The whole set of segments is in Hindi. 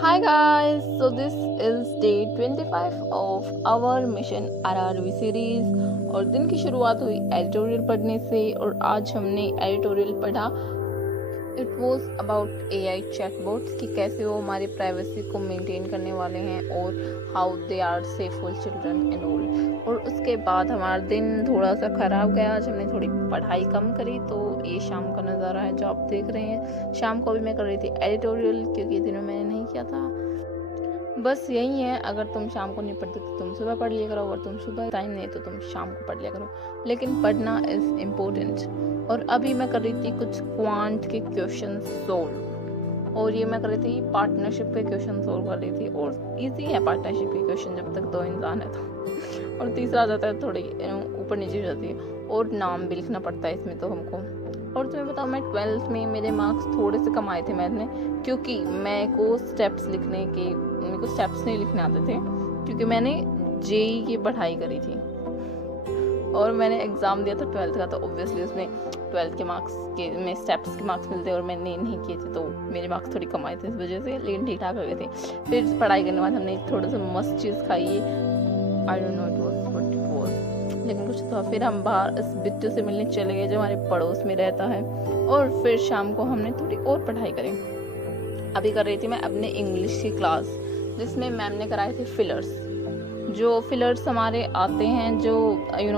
Hi guys, so this is day 25 of our mission RRB series और दिन की शुरुआत हुई एडिटोरियल पढ़ने से और आज हमने एडिटोरियल पढ़ा it was about AI chatbots कि कैसे वो हमारी प्राइवेसी को मेंटेन करने वाले हैं और how they are safe for children and all. और उसके बाद हमारा दिन थोड़ा सा ख़राब गया। आज हमने थोड़ी पढ़ाई कम करी, तो ये शाम का नज़ारा है जो आप देख रहे हैं। शाम को भी मैं कर रही थी एडिटोरियल क्योंकि दिनों मैंने नहीं किया था। बस यही है, अगर तुम शाम को नहीं पढ़ते तो तुम सुबह पढ़ लिया करो, अगर तुम सुबह टाइम नहीं तो तुम शाम को पढ़ लिया करो, लेकिन पढ़ना इज़ इम्पोर्टेंट। और अभी मैं कर रही थी कुछ क्वांट के क्वेश्चन सोल्व, और ये मैं कर रही थी पार्टनरशिप के क्वेश्चन सोल्व कर रही थी। और इजी है पार्टनरशिप के क्वेश्चन जब तक दो इंसान है तो और तीसरा आ जाता है थोड़ी ऊपर नीचे हो जाती है, और नाम भी लिखना पड़ता है इसमें तो हमको। और तुम्हें बताओ, मैं 12th में मेरे मार्क्स थोड़े से कम आए थे मैथ में, क्योंकि मेरे को स्टेप्स नहीं लिखने आते थे, क्योंकि मैंने जेई की पढ़ाई करी थी और मैंने एग्ज़ाम दिया था 12th का, तो ऑब्वियसली उसमें 12th के मार्क्स के में स्टेप्स के मार्क्स मिलते और मैंने नहीं किए थे, तो मेरे मार्क्स थोड़ी कम आए थे इस वजह से, लेकिन ठीक ठाक हो गए थे। फिर पढ़ाई करने के बाद हमने थोड़ा सा मस्त चीज़ खाई, I don't know what it was, लेकिन कुछ था। फिर हम बाहर इस बिट्टू से मिलने चले गए जो हमारे पड़ोस में रहता है, और फिर शाम को हमने थोड़ी और पढ़ाई करी। अभी कर रही थी मैं अपने इंग्लिश की क्लास, जिसमें मैम ने कराए थे फिलर्स। जो फिलर्स हमारे आते हैं जो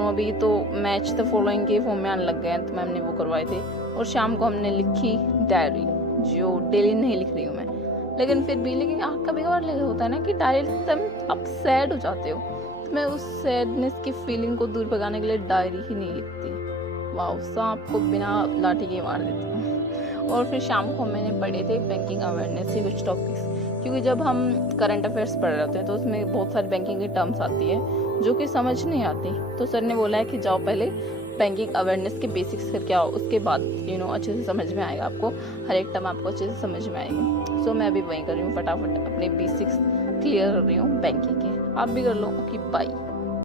अभी तो मैच द फॉलोइंग के फॉर्म में आने लग गए हैं, तो मैम ने वो करवाए थे। और शाम को हमने लिखी डायरी, जो डेली नहीं लिख रही हूँ मैं, लेकिन फिर भी, लेकिन कभी कभार होता है ना कि डायरी तुम आप सैड हो जाते हो, तो मैं उस सैडनेस की फीलिंग को दूर भगाने के लिए डायरी ही नहीं लिखती। वाह, सांप को बिना लाठी के मार देती हूँ। और फिर शाम को मैंने पढ़े थे बैंकिंग अवेयरनेस के कुछ टॉपिक्स, क्योंकि जब हम करंट अफेयर्स पढ़ रहे होते हैं तो उसमें बहुत सारी बैंकिंग की टर्म्स आती है जो कि समझ नहीं आती, तो सर ने बोला है कि जाओ पहले बैंकिंग अवेयरनेस के बेसिक्स करके आओ, उसके बाद अच्छे से समझ में आएगा आपको, हर एक टर्म आपको अच्छे से समझ में आएगी। सो मैं अभी वही कर रही हूँ, फटाफट अपने बेसिक्स क्लियर कर रही हूँ बैंकिंग के। आप भी कर लो। Okay, bye.